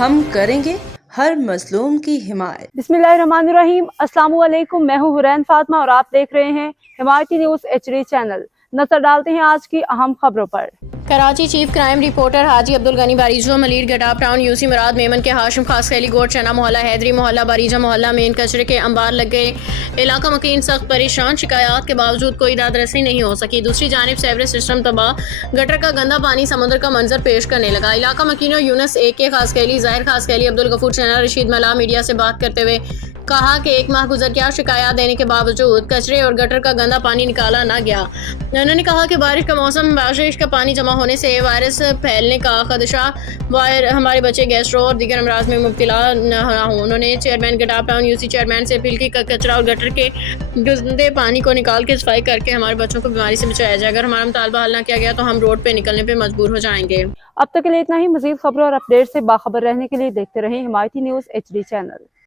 ہم کریں گے ہر مظلوم کی حمایت۔ बिस्मिल्लाहिर्रहमानिर्रहीम। अस्सलाम वालेकुम। मैं हूँ हुरैन फातिमा और आप देख रहे हैं हिमायती न्यूज़ HD चैनल। नजर डालते हैं आज की अहम खबरों पर। Karachi chief crime reporter Haji Abdul Ghani बारीजो Malir गटाप town UC मुराद मेमन के हाशिम खास खैली गोट चना मोहल्ला हैदरी मोहल्ला बारीजा मोहल्ला में कचरे के अंबार लग गए। इलाका मकीन सख्त परेशान, शिकायत के बावजूद कोई दादरसी नहीं हो सकी। दूसरी जानिब सेवरेज सिस्टम तबाह, गटर का गंदा पानी समुद्र का मंजर पेश करने लगा। इलाका मकीनों यूनस AK खास खैली, जाहिर खास खैली, अब्दुल गफूर चना, रशीद मला मीडिया से बात करते हुए कहा कि 1 माह गुजर गया, शिकायत देने के बावजूद कचरे और गटर का गंदा पानी निकाला ना गया। उन्होंने कहा कि बारिश का मौसम, बारिश का पानी जमा होने से वायरस फैलने का खदशा, हमारे बच्चे गैस्ट्रो और दीगर अमराज में मुब्तला न हों। उन्होंने चेयरमैन गटाप टाउन यूसी चेयरमैन से अपील की कचरा और गटर के गंदे पानी को निकाल के सफाई करके हमारे बच्चों को बीमारी से बचाया जाए। अगर हमारा मुतालबा हल न किया गया तो हम रोड पे निकलने पे मजबूर हो जाएंगे। अब तक के लिए इतना ही। मजीद खबरों और अपडेट से बाखबर रहने के लिए देखते रहें हिमायती न्यूज़ HD चैनल।